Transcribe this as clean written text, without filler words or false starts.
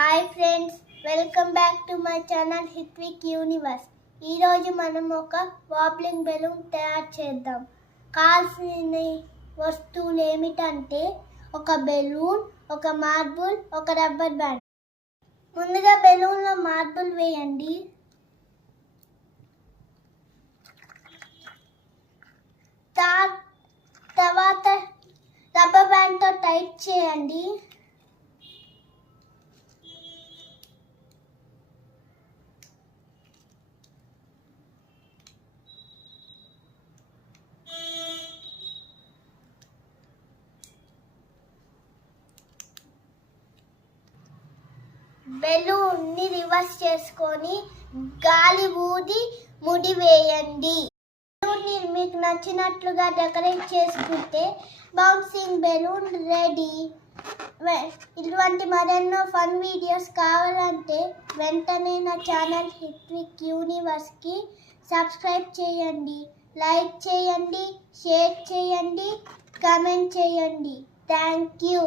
Hi friends, welcome back to my channel Hitwik universe. ఈరోజు మనం ఒక వాబ్లింగ్ బెలూన్ తయారు చేద్దాం. కావాల్సిన వస్తువులు ఏమిటంటే ఒక బెలూన్, ఒక మార్బుల్, ఒక రబ్బర్ బ్యాండ్. ముందుగా బెలూన్లో మార్బుల్ వేయండి. తర్వాత రబ్బర్ బ్యాండ్తో టైట్ చేయండి. బెలూన్ని రివర్స్ చేసుకొని గాలి ఊది ముడి వేయండి. బెలూన్ని మీకు నచ్చినట్లుగా డెకరేట్ చేసుకుంటే బౌన్సింగ్ బెలూన్ రెడీ. ఇటువంటి మరెన్నో ఫన్ వీడియోస్ కావాలంటే వెంటనే నా ఛానల్ హిట్విక్ యూనివర్స్కి సబ్స్క్రైబ్ చేయండి, లైక్ చేయండి, షేర్ చేయండి, కామెంట్ చేయండి. Thank you.